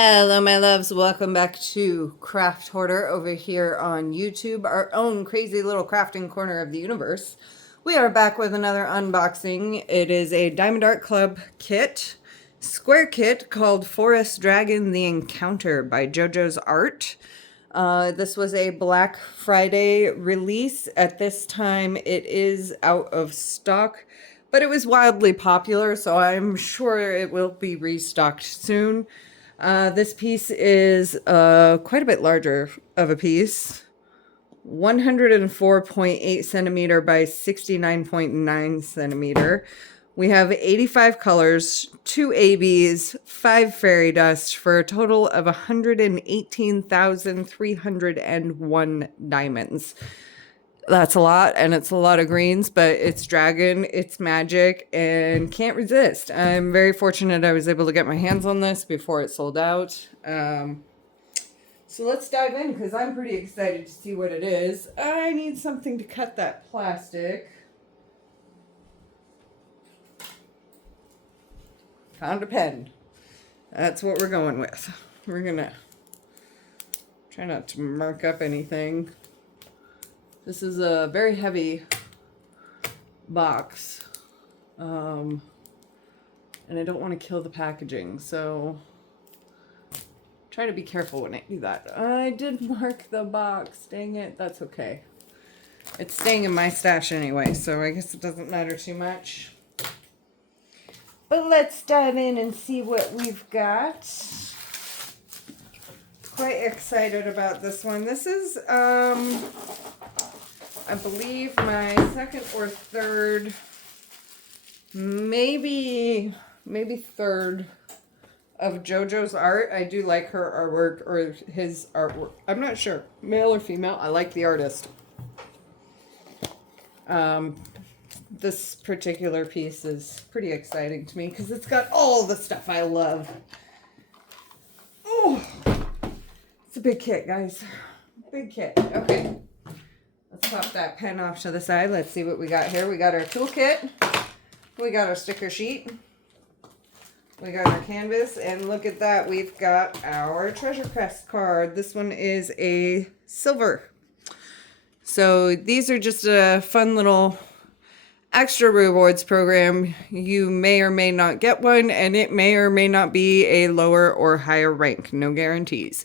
Hello, my loves. Welcome back to Craft Hoarder over here on YouTube, our own crazy little crafting corner of the universe. We are back with another unboxing. It is a Diamond Art Club kit, square kit called Forest Dragon the Encounter by JoJo's Art. This was a Black Friday release. At this time, it is out of stock, but it was wildly popular, so I'm sure it will be restocked soon. This piece is quite a bit larger of a piece. 104.8 centimeter by 69.9 centimeter. We have 85 colors, 2 ABs, 5 fairy dust for a total of 118,301 diamonds. That's a lot, and it's a lot of greens, but it's dragon, it's magic, and can't resist. I'm very fortunate I was able to get my hands on this before it sold out. So let's dive in, because I'm pretty excited to see what it is. I need something to cut that plastic. Found a pen. That's what we're going with. We're gonna try not to mark up anything. This is a very heavy box, and I don't want to kill the packaging, so try to be careful when I do that. I did mark the box, dang it, that's okay. It's staying in my stash anyway, so I guess it doesn't matter too much. But let's dive in and see what we've got. Quite excited about this one. This is, I believe my second or third, maybe third of JoJo's art. I do like her artwork, or his artwork. I'm not sure, male or female. I like the artist. This particular piece is pretty exciting to me because it's got all the stuff I love. Oh, it's a big kit, guys. Big kit. Okay. Let's pop that pen off to the side. Let's see what we got here. We got our toolkit. We got our sticker sheet. We got our canvas. And look at that. We've got our treasure crest card. This one is a silver. So these are just a fun little extra rewards program. You may or may not get one, and it may or may not be a lower or higher rank. No guarantees.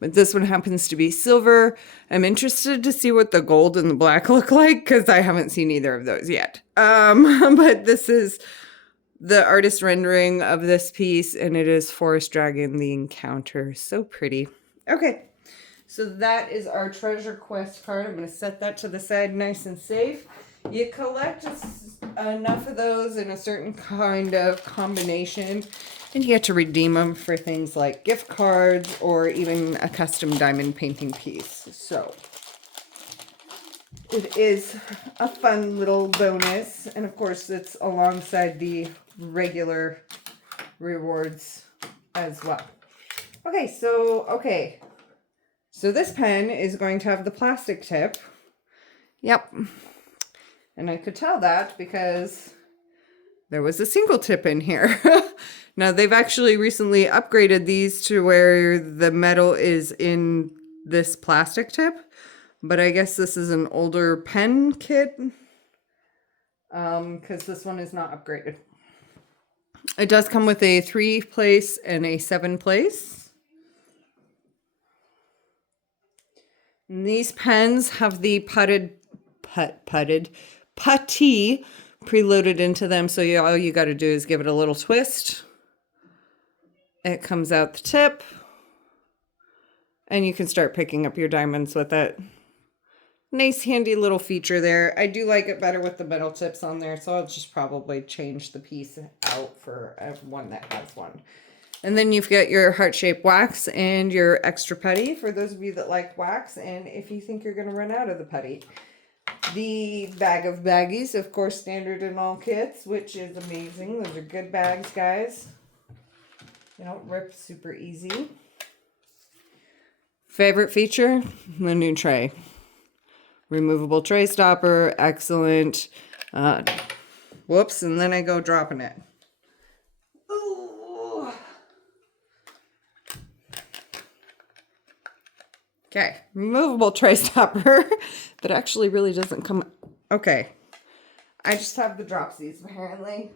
But this one happens to be silver. I'm interested to see what the gold and the black look like, because I haven't seen either of those yet. But this is the artist rendering of this piece, and it is Forest Dragon the Encounter. So pretty. Okay, so that is our treasure quest card. I'm going to set that to the side nice and safe. You collect enough of those in a certain kind of combination, and you get to redeem them for things like gift cards or even a custom diamond painting piece. So it is a fun little bonus. And of course, it's alongside the regular rewards as well. Okay, so this pen is going to have the plastic tip. Yep. And I could tell that because there was a single tip in here. Now, they've actually recently upgraded these to where the metal is in this plastic tip. But I guess this is an older pen kit, because this one is not upgraded. It does come with a 3-place and a 7-place. And these pens have the putty preloaded into them, so all you got to do is give it a little twist. It comes out the tip, and you can start picking up your diamonds with it. Nice handy little feature there. I do like it better with the metal tips on there, so I'll just probably change the piece out for one that has one. And then you've got your heart-shaped wax and your extra putty for those of you that like wax, and if you think you're going to run out of the putty. The bag of baggies, of course, standard in all kits, which is amazing. Those are good bags, guys. They don't rip super easy. Favorite feature? The new tray. Removable tray stopper, excellent. Whoops, and then I go dropping it. Ooh. Okay, removable tray stopper that actually really doesn't come. Okay, I just have the dropsies apparently.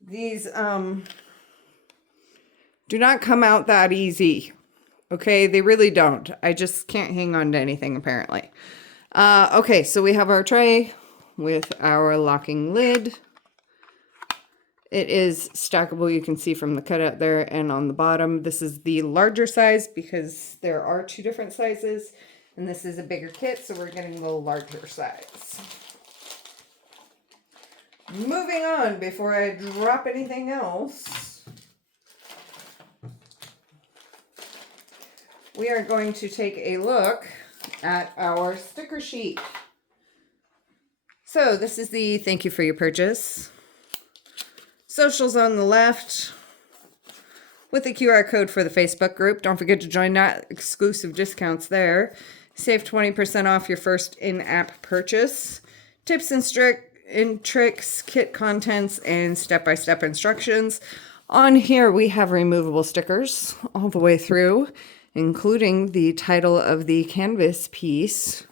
These do not come out that easy. Okay, they really don't. I just can't hang on to anything apparently. Okay, so we have our tray with our locking lid. It is stackable, you can see from the cutout there and on the bottom. This is the larger size because there are two different sizes. And this is a bigger kit, so we're getting the larger size. Moving on before I drop anything else. We are going to take a look at our sticker sheet. So this is the thank you for your purchase. Socials on the left with the QR code for the Facebook group. Don't forget to join that. Exclusive discounts there. Save 20% off your first in-app purchase. Tips and tricks, kit contents, and step-by-step instructions. On here we have removable stickers all the way through, including the title of the canvas piece.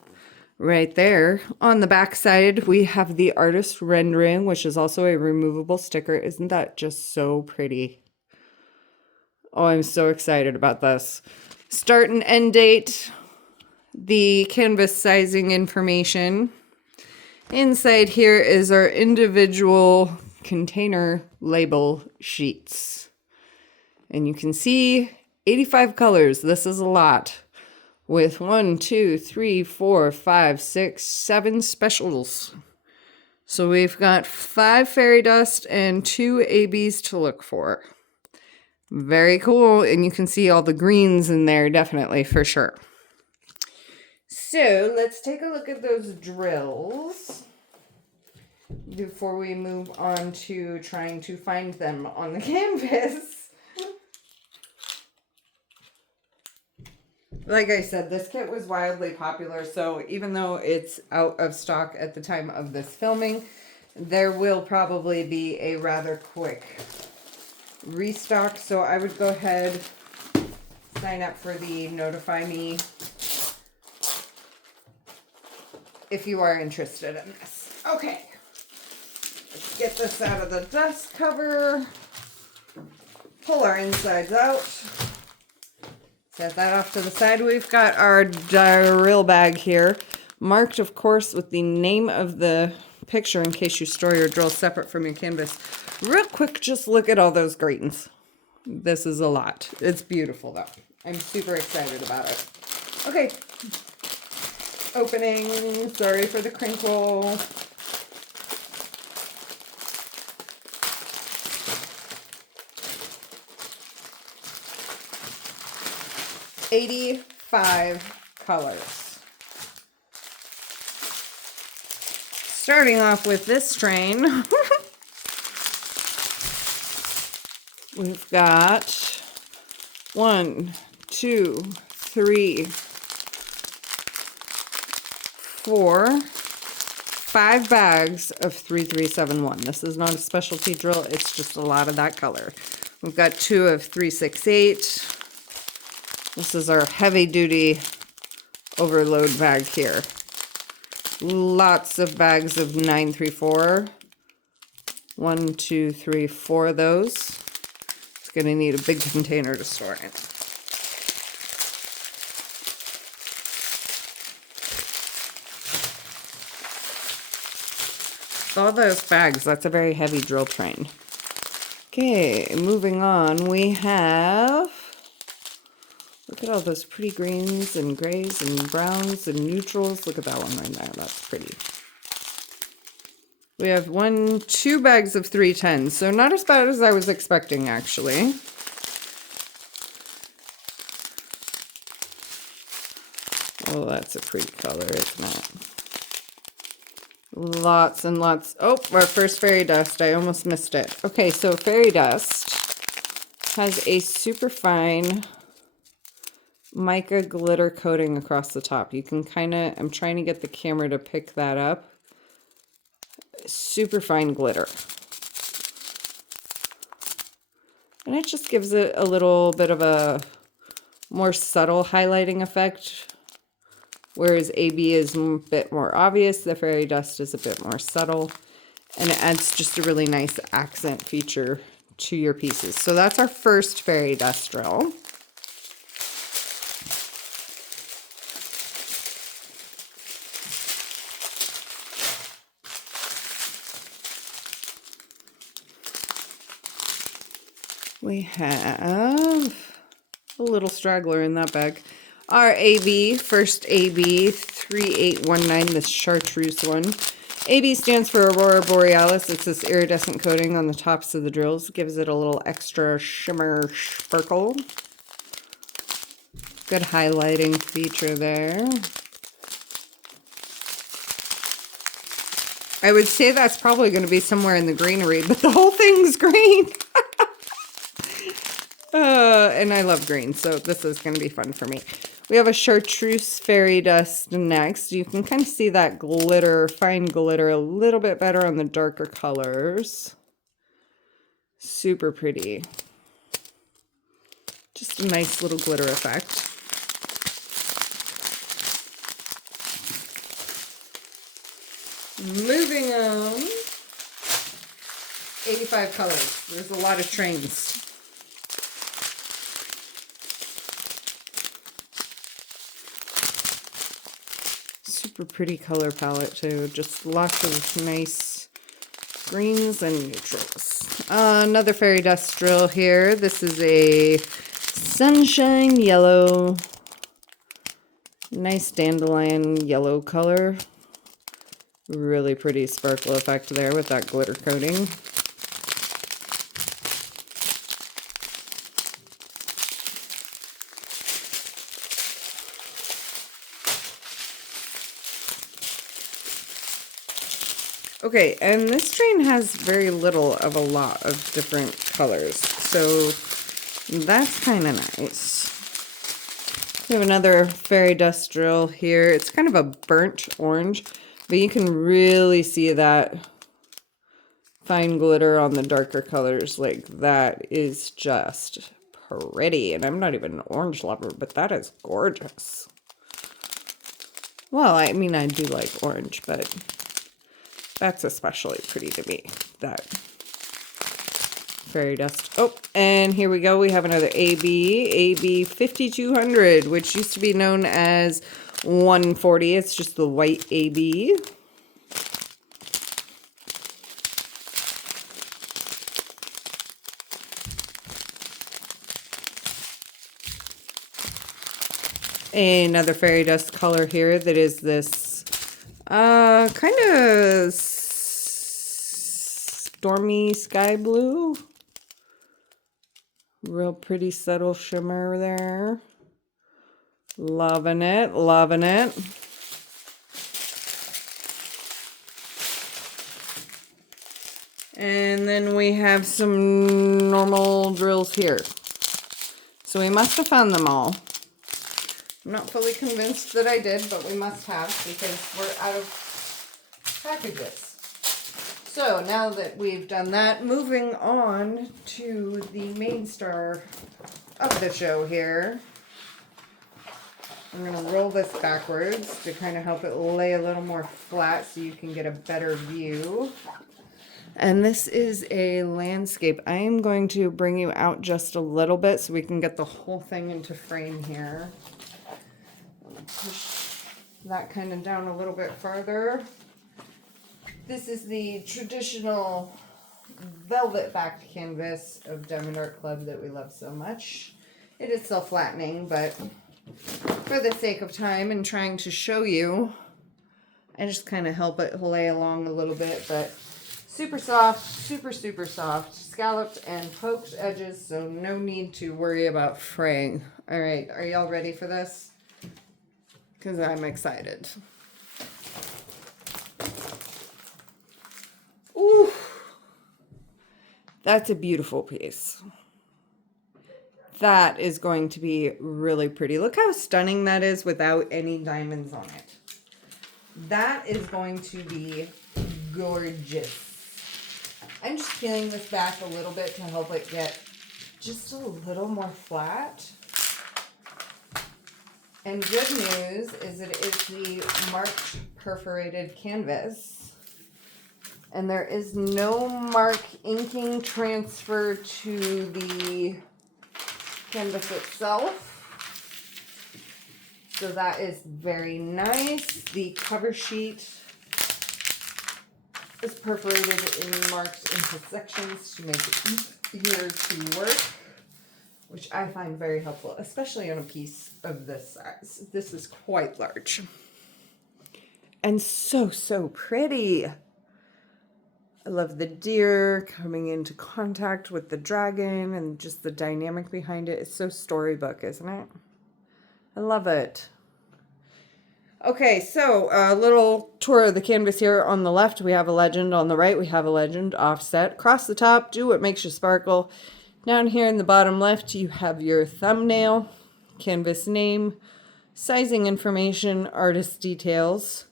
Right there. On the back side, we have the artist rendering, which is also a removable sticker. Isn't that just so pretty? Oh, I'm so excited about this. Start and end date, the canvas sizing information. Inside here is our individual container label sheets. And you can see 85 colors. This is a lot. With 1, 2, 3, 4, 5, 6, 7 specials. So we've got 5 fairy dust and 2 ABs to look for. Very cool. And you can see all the greens in there, definitely, for sure. So let's take a look at those drills before we move on to trying to find them on the canvas. Like I said, this kit was wildly popular, so even though it's out of stock at the time of this filming, there will probably be a rather quick restock. So I would go ahead, sign up for the notify me if you are interested in this. Okay, let's get this out of the dust cover, pull our insides out. Set that off to the side. We've got our drill bag here, marked, of course, with the name of the picture in case you store your drill separate from your canvas. Real quick, just look at all those greens. This is a lot. It's beautiful, though. I'm super excited about it. Okay. Opening. Sorry for the crinkle. $85 colors. Starting off with this train, we've got 1, 2, 3, 4, 5 bags of 3371. This is not a specialty drill, it's just a lot of that color. We've got 2 of 368. This is our heavy duty overload bag here. Lots of bags of 934. 1, 2, 3, 4 of those. It's going to need a big container to store it. All those bags, that's a very heavy drill train. Okay, moving on, we have, look at all those pretty greens and grays and browns and neutrals. Look at that one right there, that's pretty. We have 2 bags of 310s, so not as bad as I was expecting, actually. Oh, that's a pretty color, isn't it? Lots and lots. Oh, our first fairy dust. I almost missed it. Okay, so fairy dust has a super fine mica glitter coating across the top. You can kind of, I'm trying to get the camera to pick that up. Super fine glitter. And it just gives it a little bit of a more subtle highlighting effect. Whereas AB is a bit more obvious, the fairy dust is a bit more subtle. And it adds just a really nice accent feature to your pieces. So that's our first fairy dust drill. We have a little straggler in that bag. Our AB, first AB 3819, this chartreuse one. AB stands for Aurora Borealis. It's this iridescent coating on the tops of the drills. Gives it a little extra shimmer sparkle. Good highlighting feature there. I would say that's probably going to be somewhere in the greenery, but the whole thing's green. And I love green, so this is going to be fun for me. We have a chartreuse fairy dust next. You can kind of see that glitter, fine glitter, a little bit better on the darker colors. Super pretty. Just a nice little glitter effect. Moving on. 85 colors. There's a lot of trains. Super pretty color palette too. Just lots of nice greens and neutrals. Another fairy dust drill here. This is a sunshine yellow. Nice dandelion yellow color. Really pretty sparkle effect there with that glitter coating. Okay, and this train has very little of a lot of different colors, so that's kind of nice. We have another fairy dust drill here. It's kind of a burnt orange, but you can really see that fine glitter on the darker colors. Like, that is just pretty. And I'm not even an orange lover, but that is gorgeous. Well, I mean, I do like orange, but that's especially pretty to me, that fairy dust. Oh, and here we go. We have another AB 5200, which used to be known as 140. It's just the white AB. Another fairy dust color here that is this kind of stormy sky blue. Real pretty subtle shimmer there. Loving it, loving it. And then we have some normal drills here. So we must have found them all. I'm not fully convinced that I did, but we must have, because we're out of packages. So now that we've done that, moving on to the main star of the show here. I'm going to roll this backwards to kind of help it lay a little more flat so you can get a better view. And this is a landscape. I am going to bring you out just a little bit so we can get the whole thing into frame here. Push that kind of down a little bit farther. This is the traditional velvet backed canvas of Diamond Art Club that we love so much. It is self-flattening, but for the sake of time and trying to show you, I just kind of help it lay along a little bit, but super soft, super soft, scalloped and poked edges, so no need to worry about fraying. All right, are y'all ready for this? Because I'm excited. Ooh, that's a beautiful piece. That is going to be really pretty. Look how stunning that is without any diamonds on it. That is going to be gorgeous. I'm just peeling this back a little bit to help it get just a little more flat. And good news is it is the marked perforated canvas. And there is no mark inking transfer to the canvas itself. So that is very nice. The cover sheet is perforated and marked into sections to make it easier to work, which I find very helpful, especially on a piece of this size. This is quite large. And so, so pretty. I love the deer coming into contact with the dragon and just the dynamic behind it. It's so storybook, isn't it? I love it. Okay, so a little tour of the canvas here. On the left, we have a legend. On the right, we have a legend offset. Across the top, do what makes you sparkle. Down here in the bottom left, you have your thumbnail, canvas name, sizing information, artist details,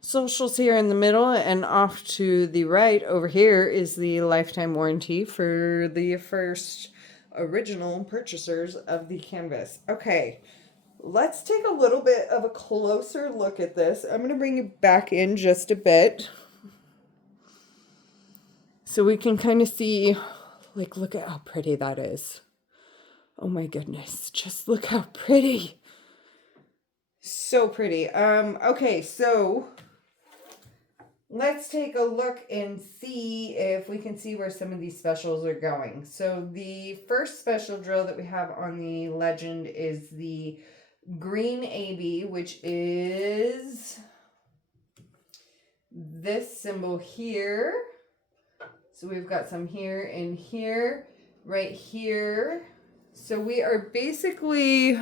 socials here in the middle, and off to the right over here is the lifetime warranty for the first original purchasers of the canvas. Okay, let's take a little bit of a closer look at this. I'm going to bring you back in just a bit so we can kind of see, like, look at how pretty that is. Oh my goodness, just look how pretty. So pretty. Okay, so let's take a look and see if we can see where some of these specials are going. So the first special drill that we have on the legend is the green AB, which is this symbol here. So we've got some here and here, right here. So we are basically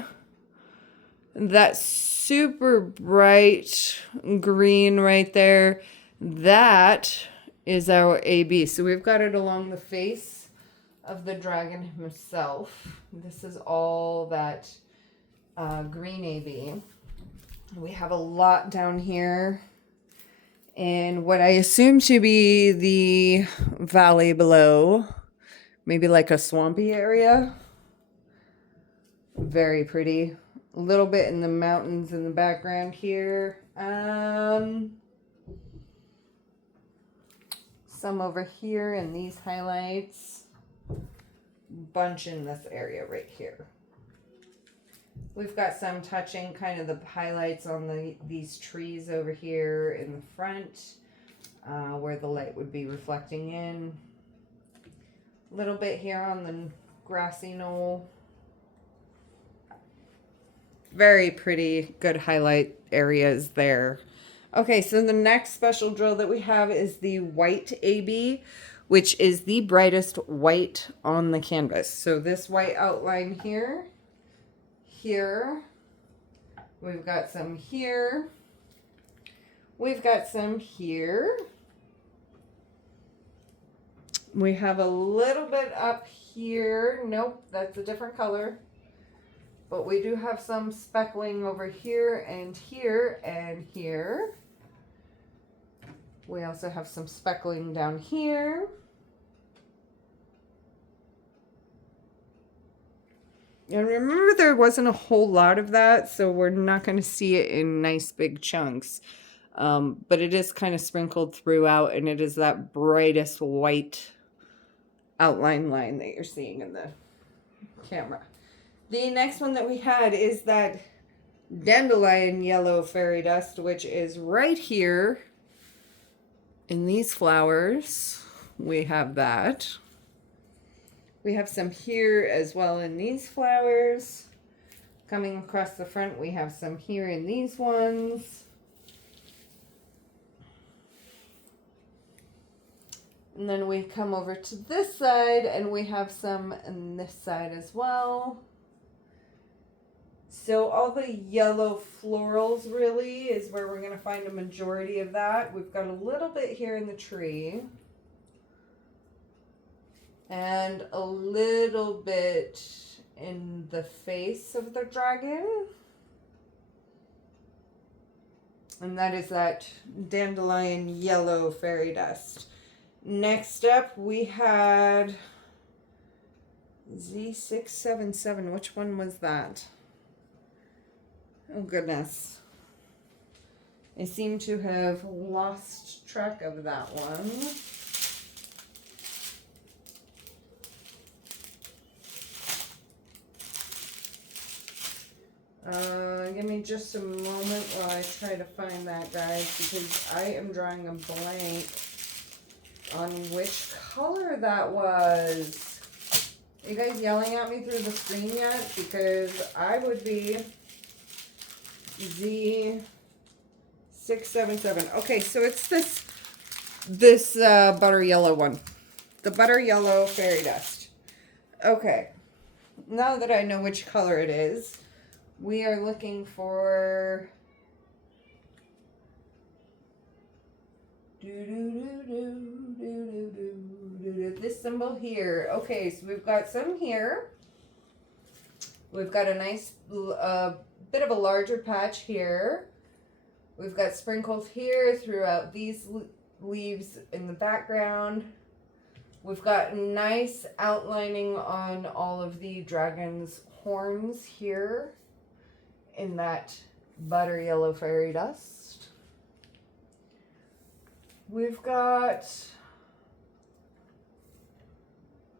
that super bright green right there. That is our AB. So we've got it along the face of the dragon himself. This is all that green AB. We have a lot down here in what I assume to be the valley below, maybe like a swampy area. Very pretty. A little bit in the mountains in the background here. Some over here in these highlights. Bunch in this area right here. We've got some touching kind of the highlights on these trees over here in the front, where the light would be reflecting in. A little bit here on the grassy knoll. Very pretty, good highlight areas there. Okay, so the next special drill that we have is the white AB, which is the brightest white on the canvas. So this white outline here, we've got some here, we've got some here. We have a little bit up here. Nope, that's a different color. But we do have some speckling over here and here and here. We also have some speckling down here. And remember, there wasn't a whole lot of that, so we're not going to see it in nice big chunks. But it is kind of sprinkled throughout, and it is that brightest white outline line that you're seeing in the camera. The next one that we had is that dandelion yellow fairy dust, which is right here in these flowers. We have that. We have some here as well in these flowers. Coming across the front, we have some here in these ones. And then we come over to this side and we have some on this side as well. So all the yellow florals really is where we're going to find a majority of that. We've got a little bit here in the tree. And a little bit in the face of the dragon. And that is that dandelion yellow fairy dust. Next up we had Z677. Which one was that? Oh, goodness. I seem to have lost track of that one. Give me just a moment while I try to find that, guys, because I am drawing a blank on which color that was. Are you guys yelling at me through the screen yet? Because I would be Z677. Okay, so it's this butter yellow one. The butter yellow fairy dust. Okay. Now that I know which color it is, we are looking for this symbol here. Okay, so we've got some here. We've got a nice bit of a larger patch here. We've got sprinkles here throughout these leaves in the background. We've got nice outlining on all of the dragon's horns here in that butter yellow fairy dust. We've got,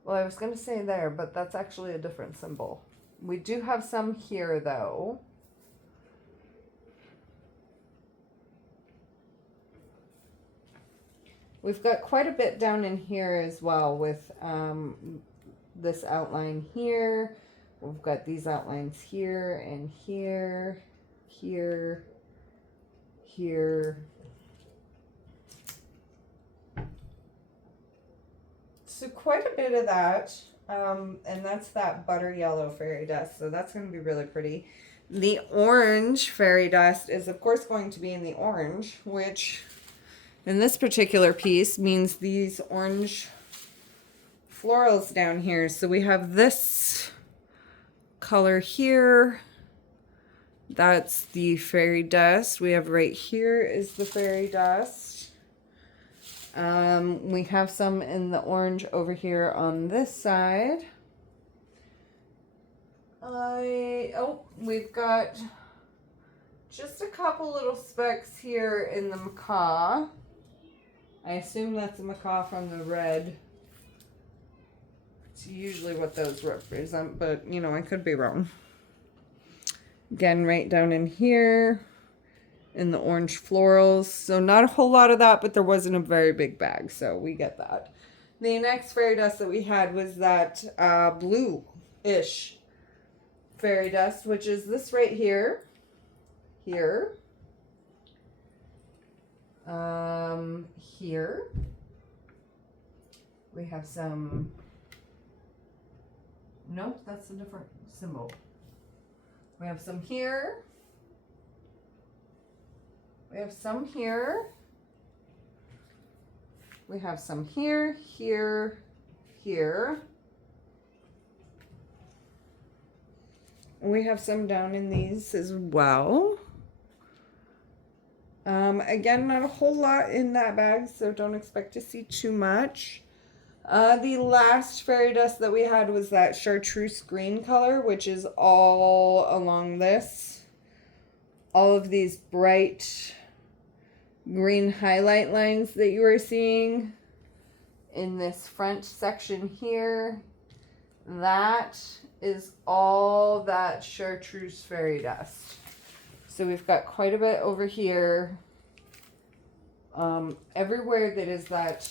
well, I was going to say there, but that's actually a different symbol. We do have some here, though. We've got quite a bit down in here as well with this outline here. We've got these outlines here and here, here, here. So quite a bit of that. And that's that butter yellow fairy dust. So that's going to be really pretty. The orange fairy dust is, of course, going to be in the orange, which in this particular piece means these orange florals down here. So we have this color here. That's the fairy dust. We have right here is the fairy dust. We have some in the orange over here on this side. We've got just a couple little specks here in the macaw. I assume that's a macaw from the red. It's usually what those represent, but you know, I could be wrong. Again, right down in here in the orange florals. So not a whole lot of that, but there wasn't a very big bag, so we get that. The next fairy dust that we had was that blue-ish fairy dust, which is this right here. Here. Here. We have some... Nope, that's a different symbol. We have some here. We have some here. We have some here, here, here. We have some down in these as well. Again, not a whole lot in that bag, so don't expect to see too much. The last fairy dust that we had was that chartreuse green color, which is all along this. All of these bright green highlight lines that you are seeing in this front section here. That is all that chartreuse fairy dust. So we've got quite a bit over here. Everywhere that is that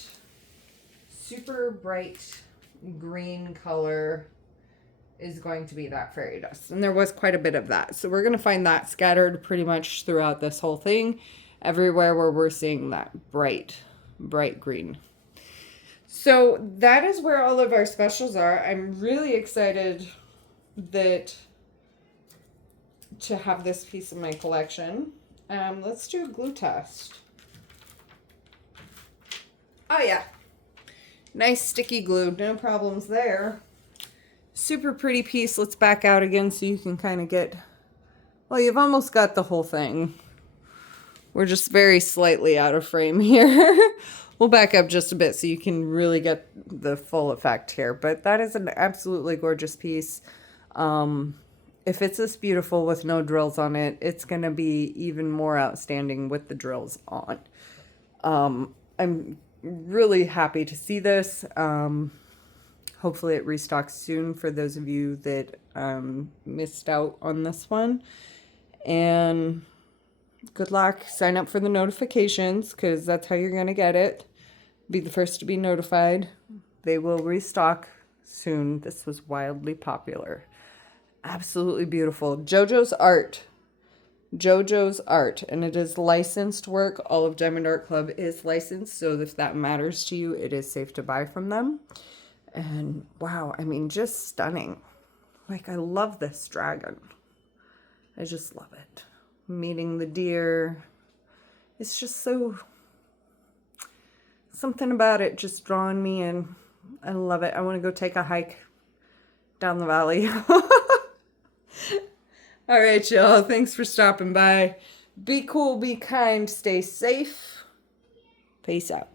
super bright green color is going to be that fairy dust. And there was quite a bit of that. So we're going to find that scattered pretty much throughout this whole thing. Everywhere where we're seeing that bright green. So that is where all of our specials are. I'm really excited to have this piece in my collection. Let's do a glue test. Oh yeah. Nice sticky glue, no problems there. Super pretty piece. Let's back out again so you can kind of get, well, you've almost got the whole thing. We're just very slightly out of frame here. We'll back up just a bit so you can really get the full effect here. But that is an absolutely gorgeous piece. If it's this beautiful with no drills on it, it's going to be even more outstanding with the drills on. I'm really happy to see this. Hopefully it restocks soon for those of you that missed out on this one. And good luck. Sign up for the notifications because that's how you're going to get it. Be the first to be notified. They will restock soon. This was wildly popular. Absolutely beautiful. JoJo's Art. JoJo's Art. And it is licensed work. All of Diamond Art Club is licensed. So if that matters to you, it is safe to buy from them. And wow, I mean, just stunning. Like, I love this dragon. I just love it. Meeting the deer. It's just so... something about it just drawing me in. I love it. I want to go take a hike down the valley. All right, y'all. Thanks for stopping by. Be cool, be kind, stay safe. Peace out.